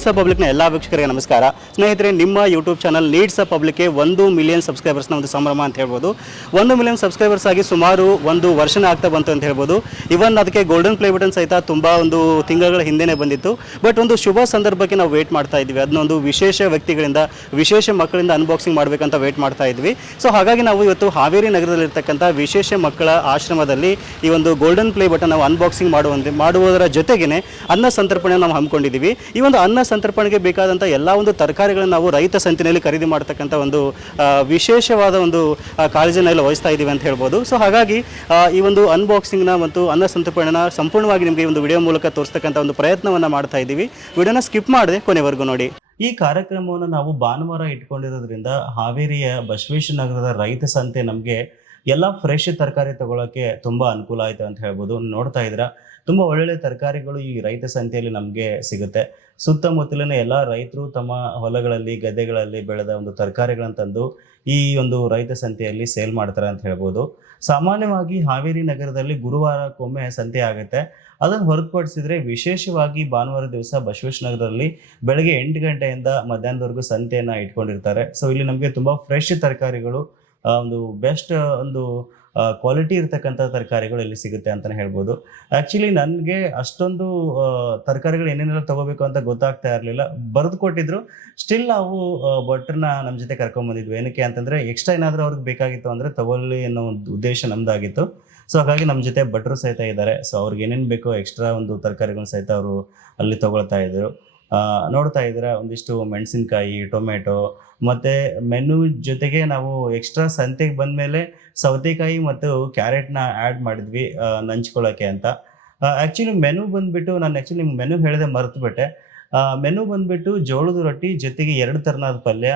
Needs a ಪಬ್ಲಿಕ್ನ ಎಲ್ಲ ವೀಕ್ಷಕರಿಗೆ ನಮಸ್ಕಾರ. ಸ್ನೇಹಿತರೆ, ನಿಮ್ಮ ಯೂಟ್ಯೂಬ್ ಚಾನಲ್ ನೀಡ್ಸ್ ಅ ಪಬ್ಲಿಕ್ಗೆ 1 ಮಿಲಿಯನ್ ಸಬ್ಸ್ಕ್ರೈಬರ್ಸ್ನ ಒಂದು ಸಂಭ್ರಮ ಅಂತ ಹೇಳ್ಬೋದು. 1 ಮಿಲಿಯನ್ ಸಬ್ಸ್ಕ್ರೈಬರ್ಸ್ ಆಗಿ ಸುಮಾರು ಒಂದು ವರ್ಷನೇ ಆಗ್ತಾ ಬಂತು ಅಂತ ಹೇಳ್ಬೋದು. ಇವನ್ ಅದಕ್ಕೆ ಗೋಲ್ಡನ್ ಪ್ಲೇ ಬಟನ್ ಸಹಿತ ತುಂಬ ಒಂದು ತಿಂಗಳ ಹಿಂದೆನೇ ಬಂದಿತ್ತು. ಬಟ್ ಒಂದು ಶುಭ ಸಂದರ್ಭಕ್ಕೆ ನಾವು ವೇಟ್ ಮಾಡ್ತಾ ಇದ್ವಿ. ಅದನ್ನೊಂದು ವಿಶೇಷ ವ್ಯಕ್ತಿಗಳಿಂದ, ವಿಶೇಷ ಮಕ್ಕಳಿಂದ ಅನ್ಬಾಕ್ಸಿಂಗ್ ಮಾಡಬೇಕಂತ ವೇಟ್ ಮಾಡ್ತಾ ಇದ್ವಿ. ಸೊ ಹಾಗಾಗಿ ನಾವು ಇವತ್ತು ಹಾವೇರಿ ನಗರದಲ್ಲಿರ್ತಕ್ಕಂಥ ವಿಶೇಷ ಮಕ್ಕಳ ಆಶ್ರಮದಲ್ಲಿ ಈ ಒಂದು ಗೋಲ್ಡನ್ ಪ್ಲೇ ಬಟನ್ ನಾವು ಅನ್ಬಾಕ್ಸಿಂಗ್ ಮಾಡುವುದರ ಜೊತೆಗೇನೆ ಅನ್ನ ಸಂತರ್ಪಣೆ ನಾವು ಹಮ್ಮಿಕೊಂಡಿದ್ದೀವಿ. ಈ ಒಂದು ಅನ್ನ ಸಂತರ್ಪಣೆಗೆ ಬೇಕಾದಂಥ ಎಲ್ಲ ಒಂದು ತರಕಾರಿಗಳನ್ನು ನಾವು ರೈತ ಸಂತಿನಲ್ಲಿ ಖರೀದಿ ಮಾಡ್ತಕ್ಕಂಥ ಒಂದು ವಿಶೇಷವಾದ ಒಂದು ಕಾಳಜಿನೆಲ್ಲ ವಹಿಸ್ತಾ ಇದ್ದೀವಿ ಅಂತ ಹೇಳ್ಬೋದು. ಸೊ ಹಾಗಾಗಿ ಈ ಒಂದು ಅನ್ಬಾಕ್ಸಿಂಗ್ನ ಮತ್ತು ಅನ್ನ ಸಂತರ್ಪಣೆನ ಸಂಪೂರ್ಣವಾಗಿ ನಿಮಗೆ ಒಂದು ವಿಡಿಯೋ ಮೂಲಕ ತೋರಿಸ್ತಕ್ಕಂಥ ಒಂದು ಪ್ರಯತ್ನವನ್ನು ಮಾಡ್ತಾ ಇದ್ದೀವಿ. ವಿಡಿಯೋನ ಸ್ಕಿಪ್ ಮಾಡದೆ ಕೊನೆವರೆಗೂ ನೋಡಿ. ಈ ಕಾರ್ಯಕ್ರಮವನ್ನು ನಾವು ಭಾನುವಾರ ಇಟ್ಕೊಂಡಿರೋದ್ರಿಂದ ಹಾವೇರಿಯ ಬಸವೇಶ್ವರ ನಗರದ ರೈತ ಸಂತೆ ನಮಗೆ ಎಲ್ಲ ಫ್ರೆಶ್ ತರಕಾರಿ ತಗೊಳ್ಳೋಕ್ಕೆ ತುಂಬ ಅನುಕೂಲ ಆಯಿತು ಅಂತ ಹೇಳ್ಬೋದು. ನೋಡ್ತಾ ಇದ್ದೀರಾ, ತುಂಬ ಒಳ್ಳೊಳ್ಳೆ ತರಕಾರಿಗಳು ಈ ರೈತ ಸಂತೆಯಲ್ಲಿ ನಮಗೆ ಸಿಗುತ್ತೆ. ಸುತ್ತಮುತ್ತಲಿನ ಎಲ್ಲ ರೈತರು ತಮ್ಮ ಹೊಲಗಳಲ್ಲಿ, ಗದ್ದೆಗಳಲ್ಲಿ ಬೆಳೆದ ಒಂದು ತರಕಾರಿಗಳನ್ನು ತಂದು ಈ ಒಂದು ರೈತ ಸಂತೆಯಲ್ಲಿ ಸೇಲ್ ಮಾಡ್ತಾರೆ ಅಂತ ಹೇಳ್ಬೋದು. ಸಾಮಾನ್ಯವಾಗಿ ಹಾವೇರಿ ನಗರದಲ್ಲಿ ಗುರುವಾರಕ್ಕೊಮ್ಮೆ ಸಂತೆ ಆಗುತ್ತೆ. ಅದನ್ನು ಹೊರತುಪಡಿಸಿದ್ರೆ ವಿಶೇಷವಾಗಿ ಭಾನುವಾರ ದಿವಸ ಬಸವೇಶ್ವರ ನಗರದಲ್ಲಿ ಬೆಳಗ್ಗೆ 8 ಗಂಟೆಯಿಂದ ಮಧ್ಯಾಹ್ನದವರೆಗೂ ಸಂತೆಯನ್ನು ಇಟ್ಕೊಂಡಿರ್ತಾರೆ. ಸೊ ಇಲ್ಲಿ ನಮಗೆ ತುಂಬ ಫ್ರೆಶ್ ತರಕಾರಿಗಳು, ಒಂದು ಬೆಸ್ಟ್ ಒಂದು ಕ್ವಾಲಿಟಿ ಇರ್ತಕ್ಕಂಥ ತರಕಾರಿಗಳು ಇಲ್ಲಿ ಸಿಗುತ್ತೆ ಅಂತಲೇ ಹೇಳ್ಬೋದು. ಆ್ಯಕ್ಚುಲಿ ನನಗೆ ಅಷ್ಟೊಂದು ತರಕಾರಿಗಳು ಏನೇನೆಲ್ಲ ತೊಗೋಬೇಕು ಅಂತ ಗೊತ್ತಾಗ್ತಾ ಇರಲಿಲ್ಲ. ಬರೆದು ಕೊಟ್ಟಿದ್ರು, ಸ್ಟಿಲ್ ನಾವು ಭಟ್ರನ್ನ ನಮ್ಮ ಜೊತೆ ಕರ್ಕೊಂಬಂದಿದ್ವಿ. ಏನಕ್ಕೆ ಅಂತಂದರೆ ಎಕ್ಸ್ಟ್ರಾ ಏನಾದರೂ ಅವ್ರಿಗೆ ಬೇಕಾಗಿತ್ತು ಅಂದರೆ ತಗೊಳ್ಳಿ ಅನ್ನೋ ಒಂದು ಉದ್ದೇಶ ನಮ್ಮದಾಗಿತ್ತು. ಸೊ ಹಾಗಾಗಿ ನಮ್ಮ ಜೊತೆ ಭಟ್ರು ಸಹಿತ ಇದ್ದಾರೆ. ಸೊ ಅವ್ರಿಗೆ ಏನೇನು ಬೇಕೋ ಎಕ್ಸ್ಟ್ರಾ ಒಂದು ತರಕಾರಿಗಳನ್ನ ಸಹಿತ ಅವರು ಅಲ್ಲಿ ತೊಗೊಳ್ತಾ ಇದ್ದರು. ನೋಡ್ತಾ ಇದ್ದೀರಾ, ಒಂದಿಷ್ಟು ಮೆಣಸಿನ್ಕಾಯಿ, ಟೊಮೆಟೊ, ಮತ್ತು ಮೆನು ಜೊತೆಗೆ ನಾವು ಎಕ್ಸ್ಟ್ರಾ ಸಂತೆಗೆ ಬಂದಮೇಲೆ ಸೌತೆಕಾಯಿ ಮತ್ತು ಕ್ಯಾರೆಟ್ನ ಆ್ಯಡ್ ಮಾಡಿದ್ವಿ ನಂಚ್ಕೊಳ್ಳೋಕ್ಕೆ ಅಂತ. ಆ್ಯಕ್ಚುಲಿ ಮೆನು ಬಂದುಬಿಟ್ಟು ನಾನು ಮೆನು ಹೇಳಿದೆ ಮರೆತುಬಿಟ್ಟೆ. ಮೆನು ಬಂದುಬಿಟ್ಟು ಜೋಳದ ರೊಟ್ಟಿ ಜೊತೆಗೆ 2 ಥರನಾದ ಪಲ್ಯ.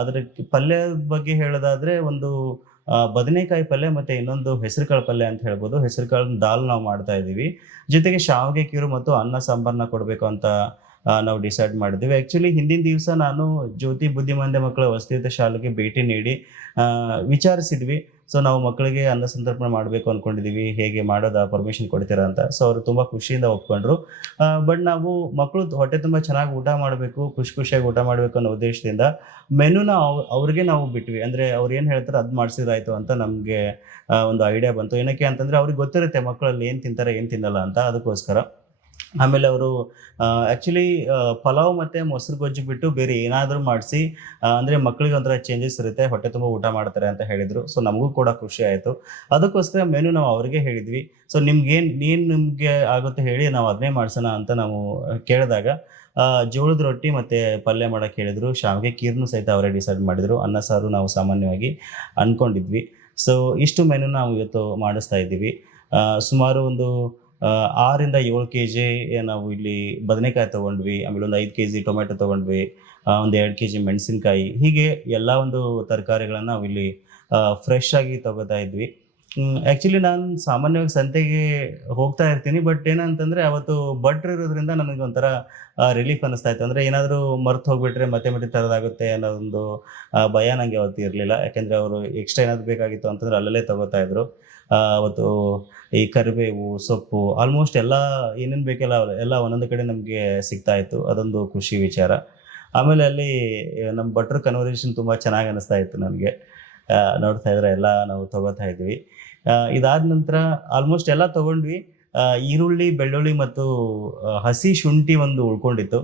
ಅದರ ಪಲ್ಯದ ಬಗ್ಗೆ ಹೇಳೋದಾದರೆ ಒಂದು ಬದನೆಕಾಯಿ ಪಲ್ಯ ಮತ್ತು ಇನ್ನೊಂದು ಹೆಸರುಕಾಳು ಪಲ್ಯ ಅಂತ ಹೇಳ್ಬೋದು. ಹೆಸರುಕಾಳು ದಾಲ್ ನಾವು ಮಾಡ್ತಾ ಇದ್ದೀವಿ. ಜೊತೆಗೆ ಶಾವಿಗೆ ಕೀರು ಮತ್ತು ಅನ್ನ ಸಾಂಬಾರನ್ನ ಕೊಡಬೇಕು ಅಂತ ನಾವು ಡಿಸೈಡ್ ಮಾಡಿದ್ವಿ. ಆ್ಯಕ್ಚುಲಿ ಹಿಂದಿನ ದಿವಸ ನಾನು ಜ್ಯೋತಿ ಬುದ್ಧಿಮಾಂದ್ಯ ಮಕ್ಕಳ ವಸತಿಯುತ ಶಾಲೆಗೆ ಭೇಟಿ ನೀಡಿ ವಿಚಾರಿಸಿದ್ವಿ. ಸೊ ನಾವು ಮಕ್ಕಳಿಗೆ ಅನ್ನ ಸಂತರ್ಪಣೆ ಮಾಡಬೇಕು ಅಂದ್ಕೊಂಡಿದ್ದೀವಿ, ಹೇಗೆ ಮಾಡೋದಾ, ಪರ್ಮಿಷನ್ ಕೊಡ್ತೀರಾ ಅಂತ. ಸೊ ಅವರು ತುಂಬ ಖುಷಿಯಿಂದ ಒಪ್ಕೊಂಡ್ರು. ಬಟ್ ನಾವು ಮಕ್ಕಳು ಹೊಟ್ಟೆ ತುಂಬ ಚೆನ್ನಾಗಿ ಊಟ ಮಾಡಬೇಕು, ಖುಷಿಯಾಗಿ ಊಟ ಮಾಡಬೇಕು ಅನ್ನೋ ಉದ್ದೇಶದಿಂದ ಮೆನುನ ಅವ್ರಿಗೆ ನಾವು ಬಿಟ್ವಿ. ಅಂದರೆ ಅವ್ರು ಏನು ಹೇಳ್ತಾರೆ ಅದು ಮಾಡಿಸಿದ್ರಾಯ್ತು ಅಂತ ನಮಗೆ ಒಂದು ಐಡಿಯಾ ಬಂತು. ಏನಕ್ಕೆ ಅಂತಂದರೆ ಅವ್ರಿಗೆ ಗೊತ್ತಿರುತ್ತೆ ಮಕ್ಕಳಲ್ಲಿ ಏನು ತಿಂತಾರೆ ಏನು ತಿನ್ನಲ್ಲ ಅಂತ. ಅದಕ್ಕೋಸ್ಕರ ಆಮೇಲೆ ಅವರು ಆ್ಯಕ್ಚುಲಿ ಪಲಾವ್ ಮತ್ತು ಮೊಸರು ಗೊಜ್ಜು ಬಿಟ್ಟು ಬೇರೆ ಏನಾದರೂ ಮಾಡಿಸಿ, ಅಂದರೆ ಮಕ್ಕಳಿಗೆ ಒಂಥರ ಚೇಂಜಸ್ ಇರುತ್ತೆ, ಹೊಟ್ಟೆ ತುಂಬ ಊಟ ಮಾಡ್ತಾರೆ ಅಂತ ಹೇಳಿದರು. ಸೊ ನಮಗೂ ಕೂಡ ಖುಷಿ ಆಯಿತು. ಅದಕ್ಕೋಸ್ಕರ ಮೆನು ನಾವು ಅವ್ರಿಗೆ ಹೇಳಿದ್ವಿ. ಸೊ ನಿಮಗೆ ಆಗುತ್ತೆ ಹೇಳಿ, ನಾವು ಅದನ್ನೇ ಮಾಡಿಸೋಣ ಅಂತ ನಾವು ಕೇಳಿದಾಗ ಜೋಳದ ರೊಟ್ಟಿ ಮತ್ತು ಪಲ್ಯ ಮಾಡೋಕ್ಕೆ ಹೇಳಿದರು. ಶಾವಿಗೆ ಕೀರ್ನು ಸಹಿತ ಅವರೇ ಡಿಸೈಡ್ ಮಾಡಿದರು. ಅನ್ನ ಸಾರು ನಾವು ಸಾಮಾನ್ಯವಾಗಿ ಅಂದ್ಕೊಂಡಿದ್ವಿ. ಸೊ ಇಷ್ಟು ಮೆನು ನಾವು ಇವತ್ತು ಮಾಡಿಸ್ತಾ ಇದ್ದೀವಿ. ಸುಮಾರು ಒಂದು 6 ರಿಂದ 7 kg ನಾವು ಇಲ್ಲಿ ಬದನೆಕಾಯಿ ತೊಗೊಂಡ್ವಿ. ಆಮೇಲೆ ಒಂದು 5 kg ಟೊಮೆಟೊ ತೊಗೊಂಡ್ವಿ, ಒಂದು 2 kg ಮೆಣಸಿನ್ಕಾಯಿ. ಹೀಗೆ ಎಲ್ಲ ಒಂದು ತರಕಾರಿಗಳನ್ನು ನಾವು ಇಲ್ಲಿ ಫ್ರೆಶ್ ಆಗಿ ತೊಗೋತಾ ಇದ್ವಿ. ಆ್ಯಕ್ಚುಲಿ ನಾನು ಸಾಮಾನ್ಯವಾಗಿ ಸಂತೆಗೆ ಹೋಗ್ತಾ ಇರ್ತೀನಿ. ಬಟ್ ಏನಂತಂದರೆ ಅವತ್ತು ಭಟ್ರು ಇರೋದ್ರಿಂದ ನನಗೆ ಒಂಥರ ರಿಲೀಫ್ ಅನ್ನಿಸ್ತಾ ಇತ್ತು. ಅಂದರೆ ಏನಾದರೂ ಮರ್ತು ಹೋಗಿಬಿಟ್ರೆ ಮತ್ತೆ ತರೋದಾಗುತ್ತೆ ಅನ್ನೋ ಒಂದು ಭಯ ನನಗೆ ಅವತ್ತು ಇರಲಿಲ್ಲ. ಯಾಕೆಂದರೆ ಅವರು ಎಕ್ಸ್ಟ್ರಾ ಏನಾದರೂ ಬೇಕಾಗಿತ್ತು ಅಂತಂದರೆ ಅಲ್ಲಲ್ಲೇ ತೊಗೋತಾ ಇದ್ರು. ಅವತ್ತು ಈ ಕರಿಬೇವು, ಸೊಪ್ಪು, ಆಲ್ಮೋಸ್ಟ್ ಎಲ್ಲ ಏನೇನು ಬೇಕೆಲ್ಲ ಎಲ್ಲ ಒಂದೊಂದು ಕಡೆ ನಮಗೆ ಸಿಗ್ತಾಯಿತ್ತು. ಅದೊಂದು ಖುಷಿ ವಿಚಾರ. ಆಮೇಲೆ ಅಲ್ಲಿ ನಮ್ಮ ಭಟ್ರ ಕನ್ವರ್ಸೇಷನ್ ತುಂಬ ಚೆನ್ನಾಗಿ ಅನ್ನಿಸ್ತಾ ಇತ್ತು ನನಗೆ. ನೋಡ್ತಾ ಇದ್ರೆ ಎಲ್ಲ ನಾವು ತೊಗೋತಾ ಇದ್ವಿ. ಇದಾದ ನಂತರ ಆಲ್ಮೋಸ್ಟ್ ಎಲ್ಲ ತೊಗೊಂಡ್ವಿ. ಈರುಳ್ಳಿ, ಬೆಳ್ಳುಳ್ಳಿ ಮತ್ತು ಹಸಿ ಶುಂಠಿ ಒಂದು ಉಳ್ಕೊಂಡಿತ್ತು.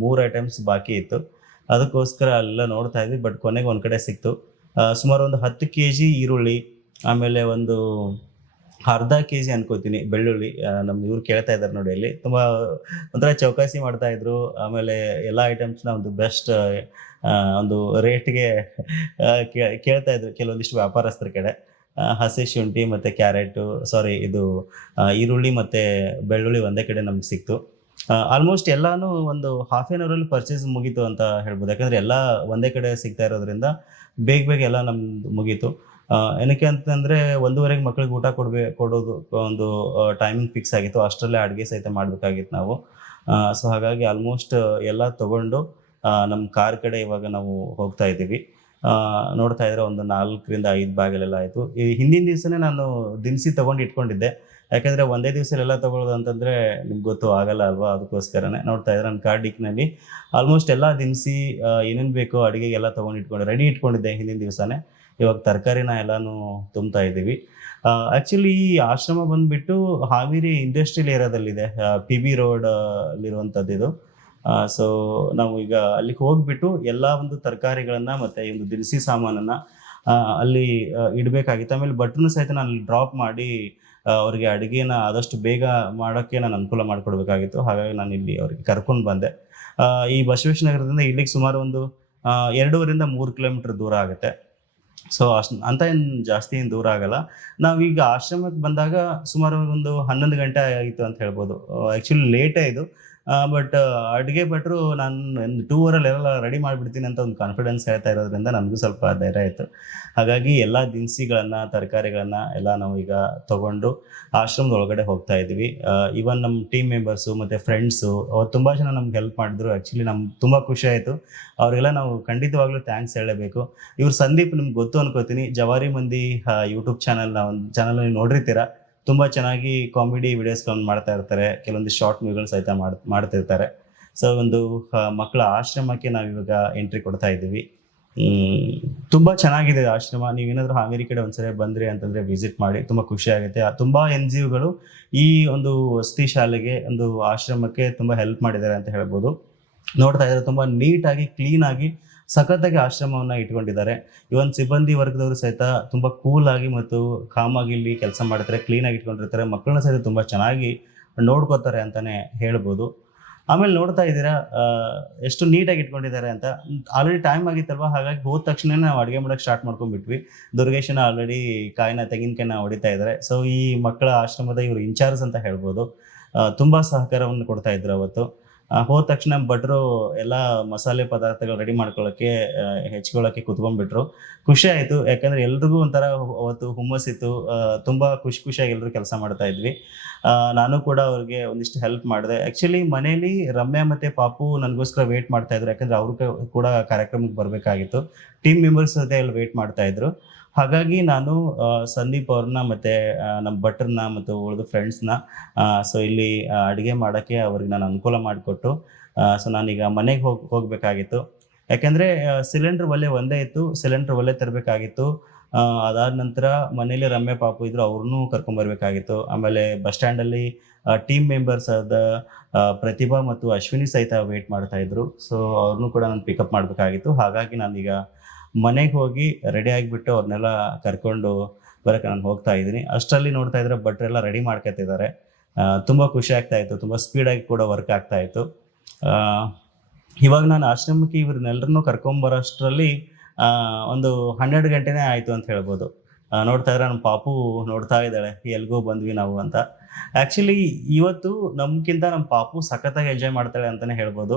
3 ಐಟಮ್ಸ್ ಬಾಕಿ ಇತ್ತು. ಅದಕ್ಕೋಸ್ಕರ ಅಲ್ಲೆಲ್ಲ ನೋಡ್ತಾ ಇದ್ವಿ. ಬಟ್ ಕೊನೆಗೆ ಒಂದು ಕಡೆ ಸಿಕ್ತು. ಸುಮಾರು ಒಂದು 10 kg ಈರುಳ್ಳಿ, ಆಮೇಲೆ ಒಂದು ಅರ್ಧ kg ಅನ್ಕೋತೀನಿ ಬೆಳ್ಳುಳ್ಳಿ. ಇವ್ರು ಕೇಳ್ತಾ ಇದ್ದಾರೆ ನೋಡಿ, ಅಲ್ಲಿ ತುಂಬ ಒಂಥರ ಚೌಕಾಸಿ ಮಾಡ್ತಾಯಿದ್ರು. ಆಮೇಲೆ ಎಲ್ಲ ಐಟಮ್ಸ್ನ ಒಂದು ಬೆಸ್ಟ್ ಒಂದು ರೇಟ್ಗೆ ಕೇಳ್ತಾ ಇದ್ರು ಕೆಲವೊಂದಿಷ್ಟು ವ್ಯಾಪಾರಸ್ಥರ ಕಡೆ. ಹಸಿ ಶುಂಠಿ ಮತ್ತು ಇದು ಈರುಳ್ಳಿ ಮತ್ತು ಬೆಳ್ಳುಳ್ಳಿ ಒಂದೇ ಕಡೆ ನಮ್ಗೆ ಸಿಕ್ತು. ಆಲ್ಮೋಸ್ಟ್ ಎಲ್ಲನೂ ಒಂದು ಹಾಫ್ ಆನ್ ಅವರಲ್ಲಿ ಪರ್ಚೇಸ್ ಮುಗೀತು ಅಂತ ಹೇಳ್ಬೋದು. ಯಾಕಂದರೆ ಎಲ್ಲ ಒಂದೇ ಕಡೆ ಸಿಗ್ತಾ ಇರೋದ್ರಿಂದ ಬೇಗ ಎಲ್ಲ ನಮ್ದು ಮುಗೀತು. ಏನಕ್ಕೆ ಅಂತಂದರೆ 1:30ಗೆ ಮಕ್ಳಿಗೆ ಊಟ ಕೊಡೋದು ಒಂದು ಟೈಮಿಂಗ್ ಫಿಕ್ಸ್ ಆಗಿತ್ತು. ಅಷ್ಟರಲ್ಲೇ ಅಡುಗೆ ಸಹಿತ ಮಾಡಬೇಕಾಗಿತ್ತು ನಾವು. ಸೊ ಹಾಗಾಗಿ ಆಲ್ಮೋಸ್ಟ್ ಎಲ್ಲ ತೊಗೊಂಡು ನಮ್ಮ ಕಾರ್ ಕಡೆ ಇವಾಗ ನಾವು ಹೋಗ್ತಾ ಇದ್ದೀವಿ. ನೋಡ್ತಾ ಇದ್ರೆ ಒಂದು 4 ರಿಂದ 5 ಬ್ಯಾಗಲ್ಲೆಲ್ಲ ಆಯಿತು. ಈ ಹಿಂದಿನ ದಿವಸನೇ ನಾನು ದಿನಸಿ ತೊಗೊಂಡು ಇಟ್ಕೊಂಡಿದ್ದೆ. ಯಾಕಂದರೆ ಒಂದೇ ದಿವಸದಲ್ಲಿ ಎಲ್ಲ ತೊಗೊಳ್ಳೋದು ಅಂತಂದರೆ ನಿಮ್ಗೆ ಗೊತ್ತು ಆಗಲ್ಲ ಅಲ್ವಾ. ಅದಕ್ಕೋಸ್ಕರನೇ ನೋಡ್ತಾ ಇದ್ರೆ ನನ್ನ ಕಾರ್ಡಿಕ್ನಲ್ಲಿ ಆಲ್ಮೋಸ್ಟ್ ಎಲ್ಲ ದಿನಸಿ ಏನೇನು ಬೇಕೋ ಅಡುಗೆಗೆಲ್ಲ ತೊಗೊಂಡು ರೆಡಿ ಇಟ್ಕೊಂಡಿದ್ದೆ ಹಿಂದಿನ ದಿವಸನೇ. ಇವಾಗ ತರಕಾರಿನ ಎಲ್ಲನೂ ತುಂಬ್ತಾ ಇದ್ದೀವಿ. ಆ್ಯಕ್ಚುಲಿ ಈ ಆಶ್ರಮ ಬಂದುಬಿಟ್ಟು ಹಾವೇರಿ ಇಂಡಸ್ಟ್ರಿಯಲ್ ಏರಿಯಾದಲ್ಲಿದೆ, ಪಿ ಬಿ ರೋಡ್ ಅಲ್ಲಿರುವಂಥದ್ದು ಇದು. ಸೊ ನಾವು ಈಗ ಅಲ್ಲಿಗೆ ಹೋಗಿಬಿಟ್ಟು ಎಲ್ಲ ಒಂದು ತರಕಾರಿಗಳನ್ನು ಮತ್ತು ಈ ಒಂದು ದಿನಸಿ ಸಾಮಾನನ್ನು ಅಲ್ಲಿ ಇಡಬೇಕಾಗಿತ್ತು. ಆಮೇಲೆ ಭಟ್ರನ್ನು ಸಹಿತ ನಾನು ಅಲ್ಲಿ ಡ್ರಾಪ್ ಮಾಡಿ ಅವ್ರಿಗೆ ಅಡುಗೆನ ಆದಷ್ಟು ಬೇಗ ಮಾಡೋಕ್ಕೆ ನಾನು ಅನುಕೂಲ ಮಾಡಿಕೊಡ್ಬೇಕಾಗಿತ್ತು. ಹಾಗಾಗಿ ನಾನು ಇಲ್ಲಿ ಅವ್ರಿಗೆ ಕರ್ಕೊಂಡು ಬಂದೆ. ಈ ಬಸವೇಶ್ವರ ನಗರದಿಂದ ಇಲ್ಲಿಗೆ ಸುಮಾರು ಒಂದು 2.5 3 ಕಿಲೋಮೀಟ್ರ್ ದೂರ ಆಗುತ್ತೆ. ಸೊ ಅಂತ ಏನು ಜಾಸ್ತಿ ಏನು ದೂರ ಆಗಲ್ಲ. ನಾವೀಗ ಆಶ್ರಮಕ್ಕೆ ಬಂದಾಗ ಸುಮಾರು ಒಂದು 11 ಗಂಟೆ ಆಗಿತ್ತು ಅಂತ ಹೇಳ್ಬೋದು. ಆ್ಯಕ್ಚುಲಿ ಲೇಟೇ ಇದು. ಬಟ್ ಅಡುಗೆ ಭಟ್ರು ನಾನು ಒಂದು 2 ಅವರಲ್ಲಿ ಎಲ್ಲ ರೆಡಿ ಮಾಡಿಬಿಡ್ತೀನಿ ಅಂತ ಒಂದು ಕಾನ್ಫಿಡೆನ್ಸ್ ಹೇಳ್ತಾ ಇರೋದ್ರಿಂದ ನನಗೂ ಸ್ವಲ್ಪ ಧೈರ್ಯ ಆಯಿತು. ಹಾಗಾಗಿ ಎಲ್ಲ ದಿನಸಿಗಳನ್ನು ತರಕಾರಿಗಳನ್ನು ಎಲ್ಲ ನಾವು ಈಗ ತೊಗೊಂಡು ಆಶ್ರಮದ ಒಳಗಡೆ ಹೋಗ್ತಾ ಇದ್ದೀವಿ. ಈವನ್ ನಮ್ಮ ಟೀಮ್ ಮೆಂಬರ್ಸು ಮತ್ತು ಫ್ರೆಂಡ್ಸು ಅವ್ರು ತುಂಬ ಜನ ನಮ್ಗೆ ಹೆಲ್ಪ್ ಮಾಡಿದ್ರು. ಆ್ಯಕ್ಚುಲಿ ನಮ್ಗೆ ತುಂಬ ಖುಷಿ ಆಯಿತು. ಅವರಿಗೆಲ್ಲ ನಾವು ಖಂಡಿತವಾಗ್ಲೂ ಥ್ಯಾಂಕ್ಸ್ ಹೇಳಬೇಕು. ಇವ್ರು ಸಂದೀಪ್ ನಿಮ್ಗೆ ಗೊತ್ತು ಅನ್ಕೋತೀನಿ, ಜವಾರಿ ಮಂದಿ ಯೂಟ್ಯೂಬ್ ಒಂದು ಚಾನಲ್ ನೋಡಿರ್ತೀರ. ತುಂಬ ಚೆನ್ನಾಗಿ ಕಾಮಿಡಿ ವಿಡಿಯೋಸ್ಗಳನ್ನು ಮಾಡ್ತಾ ಇರ್ತಾರೆ, ಕೆಲವೊಂದು ಶಾರ್ಟ್ ಮೂವಿಗಳು ಸಹಿತ ಮಾಡ್ತಿರ್ತಾರೆ. ಸೊ ಒಂದು ಮಕ್ಕಳ ಆಶ್ರಮಕ್ಕೆ ನಾವಿವಾಗ ಎಂಟ್ರಿ ಕೊಡ್ತಾ ಇದ್ದೀವಿ. ತುಂಬ ಚೆನ್ನಾಗಿದೆ ಆಶ್ರಮ. ನೀವೇನಾದರೂ ಹಾವೇರಿ ಕಡೆ ಒಂದ್ಸರಿ ಬಂದ್ರಿ ಅಂತಂದರೆ ವಿಸಿಟ್ ಮಾಡಿ, ತುಂಬ ಖುಷಿ ಆಗುತ್ತೆ. ತುಂಬ NGOಗಳು ಈ ಒಂದು ವಸತಿ ಶಾಲೆಗೆ ಒಂದು ಆಶ್ರಮಕ್ಕೆ ತುಂಬ ಹೆಲ್ಪ್ ಮಾಡಿದ್ದಾರೆ ಅಂತ ಹೇಳ್ಬೋದು. ನೋಡ್ತಾ ಇದ್ದಾರೆ ತುಂಬ ನೀಟಾಗಿ ಕ್ಲೀನಾಗಿ ಸಖತ್ತಾಗಿ ಆಶ್ರಮವನ್ನು ಇಟ್ಕೊಂಡಿದ್ದಾರೆ. ಇವನ್ ಸಿಬ್ಬಂದಿ ವರ್ಗದವರು ಸಹಿತ ತುಂಬ ಕೂಲಾಗಿ ಮತ್ತು ಕಾಮಾಗಿ ಇಲ್ಲಿ ಕೆಲಸ ಮಾಡ್ತಾರೆ, ಕ್ಲೀನಾಗಿ ಇಟ್ಕೊಂಡಿರ್ತಾರೆ. ಮಕ್ಕಳನ್ನ ಸಹಿತ ತುಂಬ ಚೆನ್ನಾಗಿ ನೋಡ್ಕೋತಾರೆ ಅಂತಲೇ ಹೇಳ್ಬೋದು. ಆಮೇಲೆ ನೋಡ್ತಾ ಇದ್ದೀರಾ ಎಷ್ಟು ನೀಟಾಗಿ ಇಟ್ಕೊಂಡಿದ್ದಾರೆ ಅಂತ. ಆಲ್ರೆಡಿ ಟೈಮ್ ಆಗಿತ್ತಲ್ವ, ಹಾಗಾಗಿ ಹೋದ ತಕ್ಷಣ ನಾವು ಅಡುಗೆ ಮಾಡೋಕ್ಕೆ ಸ್ಟಾರ್ಟ್ ಮಾಡ್ಕೊಂಡ್ಬಿಟ್ವಿ. ದುರ್ಗೇಶನ ಆಲ್ರೆಡಿ ತೆಂಗಿನಕಾಯಿನ ಹೊಡಿತಾ ಇದ್ದಾರೆ. ಸೊ ಈ ಮಕ್ಕಳ ಆಶ್ರಮದ ಇವರು ಇನ್ಚಾರ್ಜ್ ಅಂತ ಹೇಳ್ಬೋದು. ತುಂಬ ಸಹಕಾರವನ್ನು ಕೊಡ್ತಾ ಇದ್ರು ಅವತ್ತು. ಹೋದ ತಕ್ಷಣ ಭಟ್ರು ಎಲ್ಲ ಮಸಾಲೆ ಪದಾರ್ಥಗಳು ರೆಡಿ ಮಾಡ್ಕೊಳ್ಳೋಕ್ಕೆ ಹೆಚ್ಕೊಳ್ಳೋಕ್ಕೆ ಕೂತ್ಕೊಂಡ್ಬಿಟ್ರು. ಖುಷಿ ಆಯಿತು, ಯಾಕಂದರೆ ಎಲ್ರಿಗೂ ಒಂಥರ ಅವತ್ತು ಹುಮ್ಮಸ್ಸಿತ್ತು. ತುಂಬ ಖುಷಿಯಾಗಿ ಎಲ್ಲರೂ ಕೆಲಸ ಮಾಡ್ತಾ ಇದ್ವಿ. ನಾನು ಕೂಡ ಅವ್ರಿಗೆ ಒಂದಿಷ್ಟು ಹೆಲ್ಪ್ ಮಾಡಿದೆ. ಆ್ಯಕ್ಚುಲಿ ಮನೇಲಿ ರಮ್ಯಾ ಮತ್ತು ಪಾಪು ನನಗೋಸ್ಕರ ವೆಯ್ಟ್ ಮಾಡ್ತಾಯಿದ್ರು, ಯಾಕಂದರೆ ಅವರು ಕೂಡ ಕಾರ್ಯಕ್ರಮಕ್ಕೆ ಬರಬೇಕಾಗಿತ್ತು. ಟೀಮ್ ಮೆಂಬರ್ಸ್ ಜೊತೆ ಎಲ್ಲ ವೆಯ್ಟ್ ಮಾಡ್ತಾಯಿದ್ರು. ಹಾಗಾಗಿ ನಾನು ಸಂದೀಪ್ ಅವ್ರನ್ನ ಮತ್ತು ನಮ್ಮ ಭಟ್ರನ್ನ ಮತ್ತು ಉಳಿದ ಫ್ರೆಂಡ್ಸ್ನ ಸೊ ಇಲ್ಲಿ ಅಡುಗೆ ಮಾಡೋಕ್ಕೆ ಅವ್ರಿಗೆ ನಾನು ಅನುಕೂಲ ಮಾಡಿಕೊಟ್ಟು ಸೊ ನಾನೀಗ ಮನೆಗೆ ಹೋಗಬೇಕಾಗಿತ್ತು. ಯಾಕೆಂದರೆ ಸಿಲಿಂಡ್ರ್ ಒಲೆ ಒಂದೇ ಇತ್ತು, ಸಿಲಿಂಡ್ರ್ ಒಲೆ ತರಬೇಕಾಗಿತ್ತು. ಅದಾದ ನಂತರ ಮನೇಲಿ ರಮ್ಯಾ ಪಾಪು ಇದ್ದರು, ಅವ್ರನ್ನೂ ಕರ್ಕೊಂಬರ್ಬೇಕಾಗಿತ್ತು. ಆಮೇಲೆ ಬಸ್ ಸ್ಟ್ಯಾಂಡಲ್ಲಿ ಟೀಮ್ ಮೆಂಬರ್ಸ್ ಆದ ಪ್ರತಿಭಾ ಮತ್ತು ಅಶ್ವಿನಿ ಸಹಿತ ವೆಯ್ಟ್ ಮಾಡ್ತಾಯಿದ್ರು. ಸೊ ಅವ್ರನ್ನೂ ಕೂಡ ನಾನು ಪಿಕಪ್ ಮಾಡಬೇಕಾಗಿತ್ತು. ಹಾಗಾಗಿ ನಾನೀಗ ಮನೆಗೆ ಹೋಗಿ ರೆಡಿ ಆಗಿಬಿಟ್ಟು ಅವ್ರನ್ನೆಲ್ಲ ಕರ್ಕೊಂಡು ಬರೋಕ್ಕೆ ನಾನು ಹೋಗ್ತಾ ಇದ್ದೀನಿ. ಅಷ್ಟರಲ್ಲಿ ನೋಡ್ತಾ ಇದ್ರೆ ಭಟ್ರೆಲ್ಲ ರೆಡಿ ಮಾಡ್ಕೊತಿದ್ದಾರೆ. ತುಂಬ ಖುಷಿ ಆಗ್ತಾಯಿತ್ತು, ತುಂಬ ಸ್ಪೀಡಾಗಿ ಕೂಡ ವರ್ಕ್ ಆಗ್ತಾಯಿತ್ತು. ಇವಾಗ ನಾನು ಆಶ್ರಮಕ್ಕೆ ಇವ್ರನ್ನೆಲ್ಲರನ್ನೂ ಕರ್ಕೊಂಬರೋಷ್ಟರಲ್ಲಿ ಒಂದು 12 ಗಂಟೆನೇ ಆಯಿತು ಅಂತ ಹೇಳ್ಬೋದು. ನೋಡ್ತಾ ಇದ್ರೆ ನಮ್ಮ ಪಾಪು ನೋಡ್ತಾ ಇದ್ದಾಳೆ, ಎಲ್ಗೋ ಬಂದ್ವಿ ನಾವು ಅಂತ. ಆ್ಯಕ್ಚುಲಿ ಇವತ್ತು ನಮ್ಗಿಂತ ನಮ್ಮ ಪಾಪು ಸಖತ್ತಾಗಿ ಎಂಜಾಯ್ ಮಾಡ್ತಾಳೆ ಅಂತಲೇ ಹೇಳ್ಬೋದು.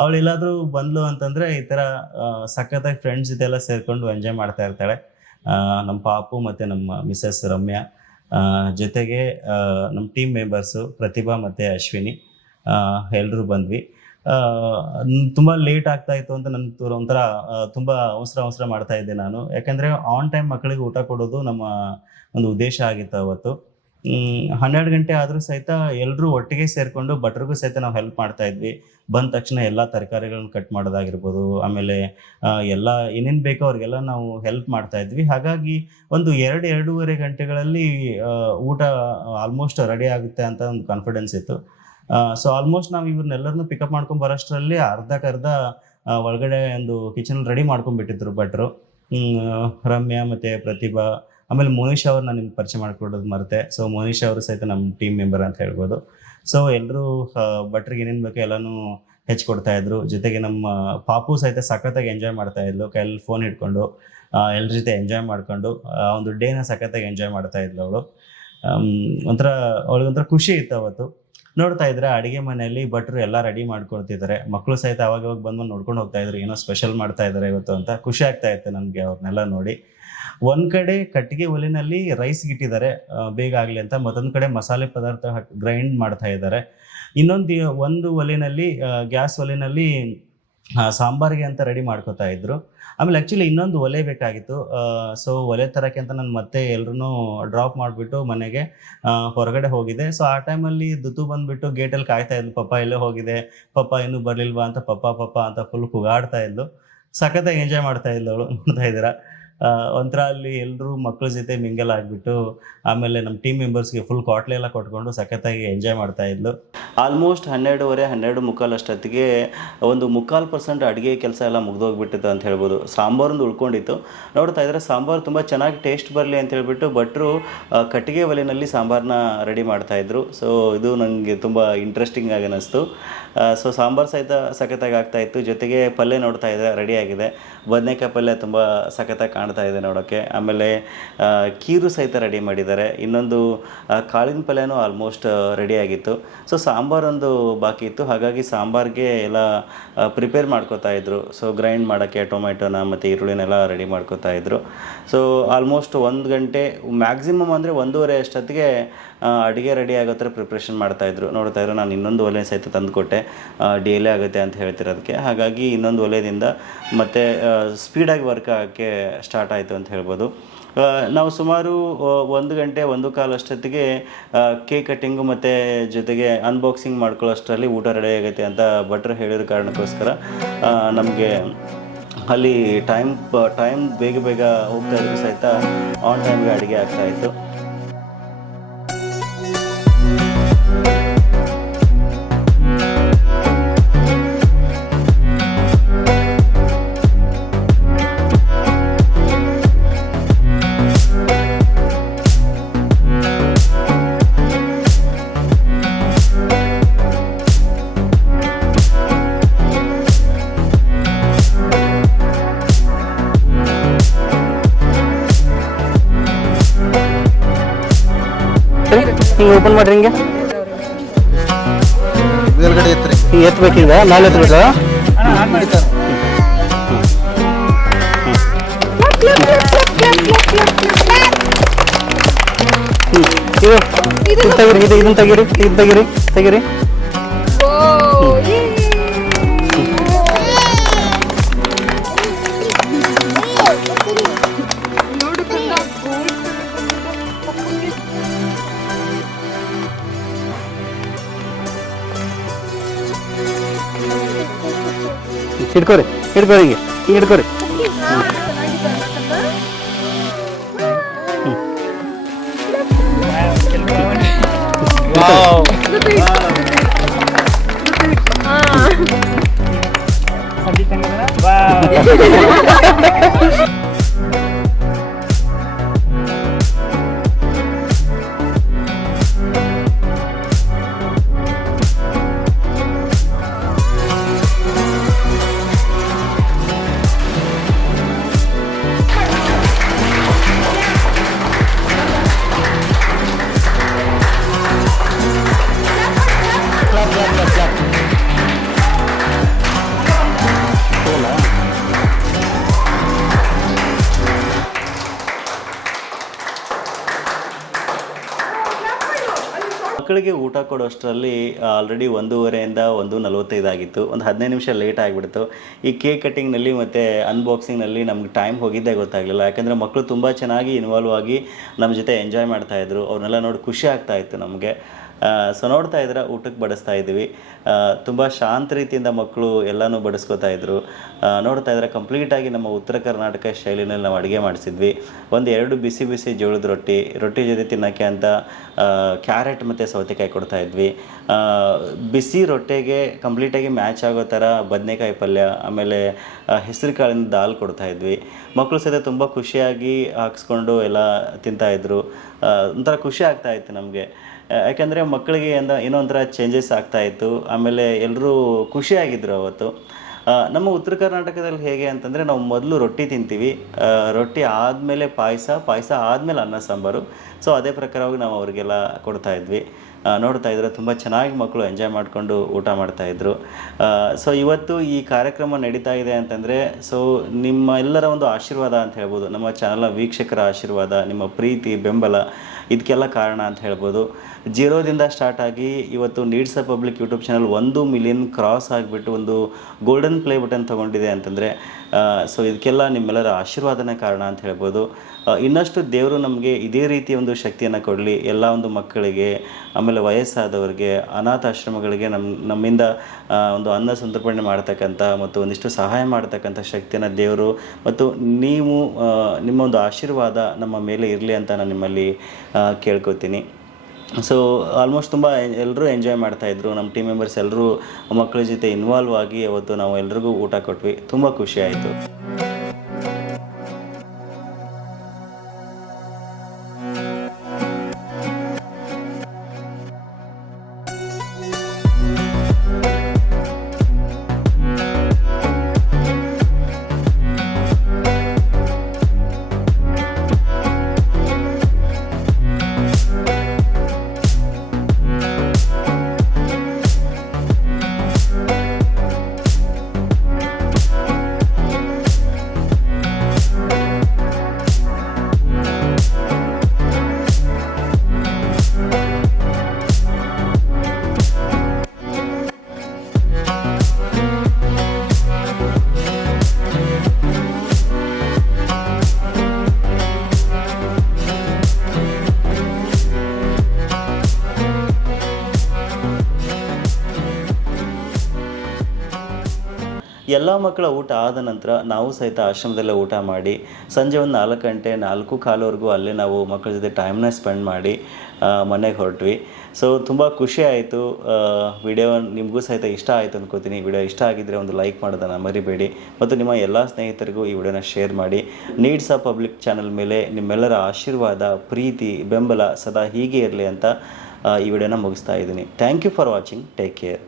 ಅವಳು ಎಲ್ಲಾದರೂ ಬಂದ್ಲು ಅಂತಂದರೆ ಈ ಥರ ಸಖತ್ತಾಗಿ ಫ್ರೆಂಡ್ಸ್ ಜೊತೆ ಎಲ್ಲ ಸೇರಿಕೊಂಡು ಎಂಜಾಯ್ ಮಾಡ್ತಾ ಇರ್ತಾಳೆ. ನಮ್ಮ ಪಾಪು ಮತ್ತು ನಮ್ಮ ಮಿಸಸ್ ರಮ್ಯಾ ಜೊತೆಗೆ ನಮ್ಮ ಟೀಮ್ ಮೆಂಬರ್ಸು ಪ್ರತಿಭಾ ಮತ್ತು ಅಶ್ವಿನಿ ಎಲ್ಲರೂ ಬಂದ್ವಿ. ತುಂಬ ಲೇಟ್ ಆಗ್ತಾಯಿತ್ತು ಅಂತ ನನಗೆ ಒಂಥರ ತುಂಬ ಅವಸರ ಮಾಡ್ತಾ ಇದ್ದೆ ನಾನು. ಯಾಕೆಂದರೆ ಆನ್ ಟೈಮ್ ಮಕ್ಕಳಿಗೆ ಊಟ ಕೊಡೋದು ನಮ್ಮ ಒಂದು ಉದ್ದೇಶ ಆಗಿತ್ತು ಅವತ್ತು. 12 ಗಂಟೆ ಆದರೂ ಸಹಿತ ಎಲ್ಲರೂ ಒಟ್ಟಿಗೆ ಸೇರಿಕೊಂಡು ಭಟ್ರಿಗೂ ಸಹಿತ ನಾವು ಹೆಲ್ಪ್ ಮಾಡ್ತಾ ಇದ್ವಿ. ಬಂದ ತಕ್ಷಣ ಎಲ್ಲ ತರಕಾರಿಗಳನ್ನ ಕಟ್ ಮಾಡೋದಾಗಿರ್ಬೋದು, ಆಮೇಲೆ ಎಲ್ಲ ಏನೇನು ಬೇಕೋ ಅವ್ರಿಗೆಲ್ಲ ನಾವು ಹೆಲ್ಪ್ ಮಾಡ್ತಾ ಇದ್ವಿ. ಹಾಗಾಗಿ ಒಂದು 2-2.5 ಗಂಟೆಗಳಲ್ಲಿ ಊಟ ಆಲ್ಮೋಸ್ಟ್ ರೆಡಿ ಆಗುತ್ತೆ ಅಂತ ಒಂದು ಕಾನ್ಫಿಡೆನ್ಸ್ ಇತ್ತು. ಸೊ ಆಲ್ಮೋಸ್ಟ್ ನಾವು ಇವ್ರನ್ನೆಲ್ಲರನ್ನೂ ಪಿಕಪ್ ಮಾಡ್ಕೊಂಡು ಬರೋಷ್ಟರಲ್ಲಿ ಅರ್ಧಕ್ಕರ್ಧ ಒಳಗಡೆ ಒಂದು ಕಿಚನ್ ರೆಡಿ ಮಾಡ್ಕೊಂಡ್ಬಿಟ್ಟಿದ್ರು ಭಟ್ರು. ರಮ್ಯಾ ಮತ್ತು ಪ್ರತಿಭಾ, ಆಮೇಲೆ ಮೋನಿಶ್ ಅವ್ರು ನಾನು ನಿಮ್ಗೆ ಪರಿಚಯ ಮಾಡಿಕೊಡೋದು ಮರೆತೆ. ಸೊ ಮೋನಿಶ್ ಅವರು ಸಹಿತ ನಮ್ಮ ಟೀಮ್ ಮೆಂಬರ್ ಅಂತ ಹೇಳ್ಬೋದು. ಸೊ ಎಲ್ಲರೂ ಭಟ್ರಿಗೆ ಏನೇನು ಬೇಕೋ ಎಲ್ಲನೂ ಹೆಚ್ಚಿಕೊಡ್ತಾಯಿದ್ರು. ಜೊತೆಗೆ ನಮ್ಮ ಪಾಪು ಸಹಿತ ಸಖತ್ತಾಗಿ ಎಂಜಾಯ್ ಮಾಡ್ತಾಯಿದ್ಲು, ಕೈಯಲ್ಲಿ ಫೋನ್ ಹಿಡ್ಕೊಂಡು ಎಲ್ಲರ ಜೊತೆ ಎಂಜಾಯ್ ಮಾಡಿಕೊಂಡು ಒಂದು ಡೇನ ಸಖತ್ತಾಗಿ ಎಂಜಾಯ್ ಮಾಡ್ತಾಯಿದ್ಲು ಅವಳು. ಅವಳಿಗೊಂಥರ ಖುಷಿ ಇತ್ತು ಅವತ್ತು. ನೋಡ್ತಾ ಇದ್ರೆ ಅಡುಗೆ ಮನೆಯಲ್ಲಿ ಭಟ್ರು ಎಲ್ಲ ರೆಡಿ ಮಾಡ್ಕೊಳ್ತಿದ್ದಾರೆ. ಮಕ್ಕಳು ಸಹಿತ ಅವಾಗ ಬಂದು ನೋಡ್ಕೊಂಡು ಹೋಗ್ತಾಯಿದ್ರು, ಏನೋ ಸ್ಪೆಷಲ್ ಮಾಡ್ತಾ ಇದ್ದಾರೆ ಇವತ್ತು ಅಂತ. ಖುಷಿ ಆಗ್ತಾ ಇತ್ತು ನನಗೆ ಅವ್ರನ್ನೆಲ್ಲ ನೋಡಿ. ಒಂದು ಕಡೆ ಕಟ್ಟಿಗೆ ಒಲೆಯಲ್ಲಿ ರೈಸ್ ಇಟ್ಟಿದ್ದಾರೆ ಬೇಗ ಆಗಲಿ ಅಂತ, ಮತ್ತೊಂದು ಕಡೆ ಮಸಾಲೆ ಪದಾರ್ಥ ಗ್ರೈಂಡ್ ಮಾಡ್ತಾ ಇದ್ದಾರೆ. ಒಂದು ಒಲೆಯಲ್ಲಿ ಗ್ಯಾಸ್ ಒಲೆಯಲ್ಲಿ ಸಾಂಬಾರಿಗೆ ಅಂತ ರೆಡಿ ಮಾಡ್ಕೋತಾ ಇದ್ರು. ಆಮೇಲೆ ಆ್ಯಕ್ಚುಲಿ ಇನ್ನೊಂದು ಒಲೆ ಬೇಕಾಗಿತ್ತು. ಸೊ ಒಲೆ ತರೋಕ್ಕೆ ಅಂತ ನಾನು ಮತ್ತೆ ಎಲ್ರೂ ಡ್ರಾಪ್ ಮಾಡಿಬಿಟ್ಟು ಮನೆಗೆ ಹೊರಗಡೆ ಹೋಗಿದ್ದೆ. ಸೊ ಆ ಟೈಮಲ್ಲಿ ದುತು ಬಂದುಬಿಟ್ಟು ಗೇಟಲ್ಲಿ ಕಾಯ್ತಾ ಇದ್ಲು, ಪಪ್ಪ ಎಲ್ಲೇ ಹೋಗಿದೆ, ಪಪ್ಪ ಇನ್ನೂ ಬರಲಿಲ್ವಾ ಅಂತ, ಪಪ್ಪ ಪಪ್ಪ ಅಂತ ಫುಲ್ ಕೂಗಾಡ್ತಾ ಇದ್ಲು. ಸಖತ್ತಾಗಿ ಎಂಜಾಯ್ ಮಾಡ್ತಾ ಇದ್ಲು ಅವಳು. ನೋಡ್ತಾ ಇದ್ದೀರಾ, ಒಂಥರ ಅಲ್ಲಿ ಎಲ್ಲರೂ ಮಕ್ಕಳ ಜೊತೆ ಮಿಂಗಲ್ ಆಗಿಬಿಟ್ಟು, ಆಮೇಲೆ ನಮ್ಮ ಟೀಮ್ ಮೆಂಬರ್ಸ್ಗೆ ಫುಲ್ ಕ್ವಾಟ್ಲೆ ಎಲ್ಲ ಕೊಟ್ಕೊಂಡು ಸಖತ್ತಾಗಿ ಎಂಜಾಯ್ ಮಾಡ್ತಾ ಇದ್ಲು. ಆಲ್ಮೋಸ್ಟ್ 12:30 12:45 ಅಷ್ಟೊತ್ತಿಗೆ ಒಂದು 3/4% ಅಡುಗೆ ಕೆಲಸ ಎಲ್ಲ ಮುಗ್ದೋಗ್ಬಿಟ್ಟಿತ್ತು ಅಂತ ಹೇಳ್ಬೋದು. ಸಾಂಬಾರೊಂದು ಉಳ್ಕೊಂಡಿತ್ತು. ನೋಡ್ತಾ ಇದ್ದರೆ ಸಾಂಬಾರು ತುಂಬ ಚೆನ್ನಾಗಿ ಟೇಸ್ಟ್ ಬರಲಿ ಅಂತ ಹೇಳ್ಬಿಟ್ಟು ಭಟ್ರು ಕಟ್ಟಿಗೆ ಒಲೆಯಲ್ಲಿ ಸಾಂಬಾರನ್ನ ರೆಡಿ ಮಾಡ್ತಾಯಿದ್ರು. ಸೊ ಇದು ನನಗೆ ತುಂಬ ಇಂಟ್ರೆಸ್ಟಿಂಗ್ ಆಗಿ ಅನ್ನಿಸ್ತು. ಸೊ ಸಾಂಬಾರು ಸಹಿತ ಸಖತ್ತಾಗಿ ಆಗ್ತಾಯಿತ್ತು. ಜೊತೆಗೆ ಪಲ್ಯ ನೋಡ್ತಾ ಇದ್ದೆ ರೆಡಿಯಾಗಿದೆ. ಬದನೆಕಾಯಿ ಪಲ್ಯ ತುಂಬ ಸಖತ್ತಾಗಿ ಕಾಣ್ತಾ ಇದೆ ನೋಡೋಕ್ಕೆ. ಆಮೇಲೆ ಕೀರು ಸಹಿತ ರೆಡಿ ಮಾಡಿದ್ದಾರೆ. ಇನ್ನೊಂದು ಕಾಳಿನ ಪಲ್ಯನೂ ಆಲ್ಮೋಸ್ಟ್ ರೆಡಿಯಾಗಿತ್ತು. ಸೊ ಸಾಂಬಾರೊಂದು ಬಾಕಿ ಇತ್ತು. ಹಾಗಾಗಿ ಸಾಂಬಾರಿಗೆ ಎಲ್ಲ ಪ್ರಿಪೇರ್ ಮಾಡ್ಕೋತಾ ಇದ್ರು. ಸೊ ಗ್ರೈಂಡ್ ಮಾಡೋಕ್ಕೆ ಟೊಮೆಟೊನ ಮತ್ತು ಈರುಳ್ಳಿನೆಲ್ಲ ರೆಡಿ ಮಾಡ್ಕೋತಾ ಇದ್ರು. ಸೊ ಆಲ್ಮೋಸ್ಟ್ 1 ಗಂಟೆ ಮ್ಯಾಕ್ಸಿಮಮ್ ಅಂದರೆ 1:30 ಅಷ್ಟೊತ್ತಿಗೆ ಅಡುಗೆ ರೆಡಿ ಆಗೋ ಥರ ಪ್ರಿಪ್ರೇಷನ್ ಮಾಡ್ತಾಯಿದ್ರು. ನೋಡ್ತಾಯಿದ್ರು, ನಾನು ಇನ್ನೊಂದು ಒಲೆ ಸಹಿತ ತಂದುಕೊಟ್ಟೆ, ಡಿಲೇ ಆಗುತ್ತೆ ಅಂತ ಹೇಳ್ತಿರೋದಕ್ಕೆ. ಹಾಗಾಗಿ ಇನ್ನೊಂದು ಒಲೆಯಿಂದ ಮತ್ತು ಸ್ಪೀಡಾಗಿ ವರ್ಕ್ ಆಗೋಕ್ಕೆ ಸ್ಟಾರ್ಟ್ ಆಯಿತು ಅಂತ ಹೇಳ್ಬೋದು. ನಾವು ಸುಮಾರು 1 ಗಂಟೆ 1:15 ಅಷ್ಟೊತ್ತಿಗೆ ಕೇಕ್ ಕಟ್ಟಿಂಗು ಮತ್ತು ಜೊತೆಗೆ ಅನ್ಬಾಕ್ಸಿಂಗ್ ಮಾಡ್ಕೊಳ್ಳೋಷ್ಟರಲ್ಲಿ ಊಟ ರೆಡಿ ಆಗುತ್ತೆ ಅಂತ ಭಟ್ರು ಹೇಳಿರೋ ಕಾರಣಕ್ಕೋಸ್ಕರ ನಮಗೆ ಅಲ್ಲಿ ಟೈಮ್ ಬೇಗ ಬೇಗ ಹೋಗ್ತಾ ಇದ್ರು ಸಹಿತ ಆನ್ ಟೈಮ್ಗೆ ಅಡುಗೆ ಆಗ್ತಾಯಿತ್ತು. ಹಿಂಗೆ ಓಪನ್ ಮಾಡ್ರಿ, ಹಿಂಗೆ ಹಿಂಗೆ ಎತ್ತಬೇಕೀಗ, ಮೇಲೆ ಎತ್ತಬೇಕು. ಇದು ತೆಗಿರಿ, ಇದನ್ನು ತೆಗಿರಿ, ಇದು ತೆಗಿರಿ ತೆಗಿರಿ. ಹಿಡ್ಕೋರಿ ಹಿಡ್ಕೋರಿ, ಹಿಂಗೆ ಹಿಂಗೆ ಹಿಡ್ಕೋರಿ. ಮಕ್ಕಳಿಗೆ ಊಟ ಕೊಡೋಷ್ಟರಲ್ಲಿ ಆಲ್ರೆಡಿ 1:30 1:45 ಆಗಿತ್ತು. ಒಂದು 15 ನಿಮಿಷ ಲೇಟ್ ಆಗಿಬಿಡ್ತು. ಈ ಕೇಕ್ ಕಟ್ಟಿಂಗ್ನಲ್ಲಿ ಮತ್ತು ಅನ್ಬಾಕ್ಸಿಂಗ್ನಲ್ಲಿ ನಮ್ಗೆ ಟೈಮ್ ಹೋಗಿದ್ದೇ ಗೊತ್ತಾಗಲಿಲ್ಲ. ಯಾಕಂದರೆ ಮಕ್ಕಳು ತುಂಬ ಚೆನ್ನಾಗಿ ಇನ್ವಾಲ್ವ್ ಆಗಿ ನಮ್ಮ ಜೊತೆ ಎಂಜಾಯ್ ಮಾಡ್ತಾಯಿದ್ರು. ಅವ್ರನ್ನೆಲ್ಲ ನೋಡಿ ಖುಷಿ ಆಗ್ತಾಯಿತ್ತು ನಮಗೆ. ಸೊ ನೋಡ್ತಾ ಇದ್ರೆ ಊಟಕ್ಕೆ ಬಡಿಸ್ತಾ ಇದ್ವಿ. ತುಂಬ ಶಾಂತ ರೀತಿಯಿಂದ ಮಕ್ಕಳು ಎಲ್ಲನೂ ಬಡಿಸ್ಕೋತಾ ಇದ್ರು. ನೋಡ್ತಾ ಇದ್ರೆ ಕಂಪ್ಲೀಟಾಗಿ ನಮ್ಮ ಉತ್ತರ ಕರ್ನಾಟಕ ಶೈಲಿನಲ್ಲಿ ನಾವು ಅಡುಗೆ ಮಾಡಿಸಿದ್ವಿ. 2 ಬಿಸಿ ಬಿಸಿ ಜೋಳದ ರೊಟ್ಟಿ ಜೊತೆ ತಿನ್ನೋಕ್ಕೆ ಅಂತ ಕ್ಯಾರೆಟ್ ಮತ್ತು ಸೌತೆಕಾಯಿ ಕೊಡ್ತಾಯಿದ್ವಿ. ಬಿಸಿ ರೊಟ್ಟೆಗೆ ಕಂಪ್ಲೀಟಾಗಿ ಮ್ಯಾಚ್ ಆಗೋ ಥರ ಬದನೆಕಾಯಿ ಪಲ್ಯ, ಆಮೇಲೆ ಹೆಸರು ಕಾಳಿನ ದಾಲ್ ಕೊಡ್ತಾಯಿದ್ವಿ. ಮಕ್ಕಳು ಸಹಿತ ತುಂಬ ಖುಷಿಯಾಗಿ ಹಾಕ್ಸ್ಕೊಂಡು ಎಲ್ಲ ತಿಂತಾಯಿದ್ರು. ಒಂಥರ ಖುಷಿ ಆಗ್ತಾಯಿತ್ತು ನಮಗೆ. ಯಾಕೆಂದರೆ ಮಕ್ಕಳಿಗೆ ಏನೋ ಒಂಥರ ಚೇಂಜಸ್ ಆಗ್ತಾಯಿತ್ತು. ಆಮೇಲೆ ಎಲ್ಲರೂ ಖುಷಿಯಾಗಿದ್ದರು ಅವತ್ತು. ನಮ್ಮ ಉತ್ತರ ಕರ್ನಾಟಕದಲ್ಲಿ ಹೇಗೆ ಅಂತಂದರೆ, ನಾವು ಮೊದಲು ರೊಟ್ಟಿ ತಿಂತೀವಿ, ರೊಟ್ಟಿ ಆದಮೇಲೆ ಪಾಯಸ ಆದಮೇಲೆ ಅನ್ನ ಸಾಂಬಾರು. ಸೊ ಅದೇ ಪ್ರಕಾರವಾಗಿ ನಾವು ಅವರಿಗೆಲ್ಲ ಕೊಡ್ತಾಯಿದ್ವಿ. ನೋಡ್ತಾ ಇದ್ರೆ ತುಂಬ ಚೆನ್ನಾಗಿ ಮಕ್ಕಳು ಎಂಜಾಯ್ ಮಾಡಿಕೊಂಡು ಊಟ ಮಾಡ್ತಾಯಿದ್ರು. ಸೊ ಇವತ್ತು ಈ ಕಾರ್ಯಕ್ರಮ ನಡೀತಾ ಇದೆ ಅಂತಂದರೆ ಸೊ ನಿಮ್ಮ ಎಲ್ಲರ ಒಂದು ಆಶೀರ್ವಾದ ಅಂತ ಹೇಳ್ಬೋದು, ನಮ್ಮ ಚಾನಲ್ನ ವೀಕ್ಷಕರ ಆಶೀರ್ವಾದ, ನಿಮ್ಮ ಪ್ರೀತಿ ಬೆಂಬಲ ಇದಕ್ಕೆಲ್ಲ ಕಾರಣ ಅಂತ ಹೇಳ್ಬೋದು. ಜೀರೋದಿಂದ ಸ್ಟಾರ್ಟ್ ಆಗಿ ಇವತ್ತು needs a public YouTube channel 1 million cross ಆಗಿಬಿಟ್ಟು ಒಂದು ಗೋಲ್ಡನ್ ಪ್ಲೇ ಬಟನ್ ತೊಗೊಂಡಿದೆ ಅಂತಂದರೆ ಸೊ ಇದಕ್ಕೆಲ್ಲ ನಿಮ್ಮೆಲ್ಲರ ಆಶೀರ್ವಾದನೇ ಕಾರಣ ಅಂತ ಹೇಳ್ಬೋದು. ಇನ್ನಷ್ಟು ದೇವರು ನಮಗೆ ಇದೇ ರೀತಿಯ ಒಂದು ಶಕ್ತಿಯನ್ನು ಕೊಡಲಿ. ಎಲ್ಲ ಒಂದು ಮಕ್ಕಳಿಗೆ, ಆಮೇಲೆ ವಯಸ್ಸಾದವರಿಗೆ, ಅನಾಥಾಶ್ರಮಗಳಿಗೆ ನಮ್ಮಿಂದ ಒಂದು ಅನ್ನ ಸಂತರ್ಪಣೆ ಮಾಡ್ತಕ್ಕಂಥ ಮತ್ತು ಒಂದಿಷ್ಟು ಸಹಾಯ ಮಾಡ್ತಕ್ಕಂಥ ಶಕ್ತಿಯನ್ನು ದೇವರು ಮತ್ತು ನೀವು ನಿಮ್ಮ ಒಂದು ಆಶೀರ್ವಾದ ನಮ್ಮ ಮೇಲೆ ಇರಲಿ ಅಂತ ನಾನು ನಿಮ್ಮಲ್ಲಿ ಕೇಳ್ಕೊತೀನಿ. ಸೊ ಆಲ್ಮೋಸ್ಟ್ ತುಂಬ ಎಲ್ಲರೂ ಎಂಜಾಯ್ ಮಾಡ್ತಾಯಿದ್ರು. ನಮ್ಮ ಟೀಮ್ ಮೆಂಬರ್ಸ್ ಎಲ್ಲರೂ ಮಕ್ಕಳ ಜೊತೆ ಇನ್ವಾಲ್ವ್ ಆಗಿ ಅವತ್ತು ನಾವು ಎಲ್ರಿಗೂ ಊಟ ಕೊಟ್ವಿ. ತುಂಬ ಖುಷಿ ಆಯಿತು. ಎಲ್ಲ ಮಕ್ಕಳ ಊಟ ಆದ ನಂತರ ನಾವು ಸಹಿತ ಆಶ್ರಮದಲ್ಲೇ ಊಟ ಮಾಡಿ ಸಂಜೆ ಒಂದು 4 ಗಂಟೆ 4:15ವರೆಗೂ ಅಲ್ಲೇ ನಾವು ಮಕ್ಕಳ ಜೊತೆ ಟೈಮ್ನ ಸ್ಪೆಂಡ್ ಮಾಡಿ ಮನೆಗೆ ಹೊರಟ್ವಿ. ಸೊ ತುಂಬ ಖುಷಿ ಆಯಿತು. ವಿಡಿಯೋ ನಿಮಗೂ ಸಹಿತ ಇಷ್ಟ ಆಯಿತು ಅಂದ್ಕೋತೀನಿ. ವಿಡಿಯೋ ಇಷ್ಟ ಆಗಿದ್ದರೆ ಒಂದು ಲೈಕ್ ಮಾಡೋದನ್ನು ಮರಿಬೇಡಿ ಮತ್ತು ನಿಮ್ಮ ಎಲ್ಲ ಸ್ನೇಹಿತರಿಗೂ ಈ ವಿಡಿಯೋನ ಶೇರ್ ಮಾಡಿ. ನೀಡ್ಸ್ ಅ ಪಬ್ಲಿಕ್ ಚಾನಲ್ ಮೇಲೆ ನಿಮ್ಮೆಲ್ಲರ ಆಶೀರ್ವಾದ, ಪ್ರೀತಿ, ಬೆಂಬಲ ಸದಾ ಹೀಗೆ ಇರಲಿ ಅಂತ ಈ ವಿಡಿಯೋನ ಮುಗಿಸ್ತಾ ಇದ್ದೀನಿ. Thank you for watching. Take care.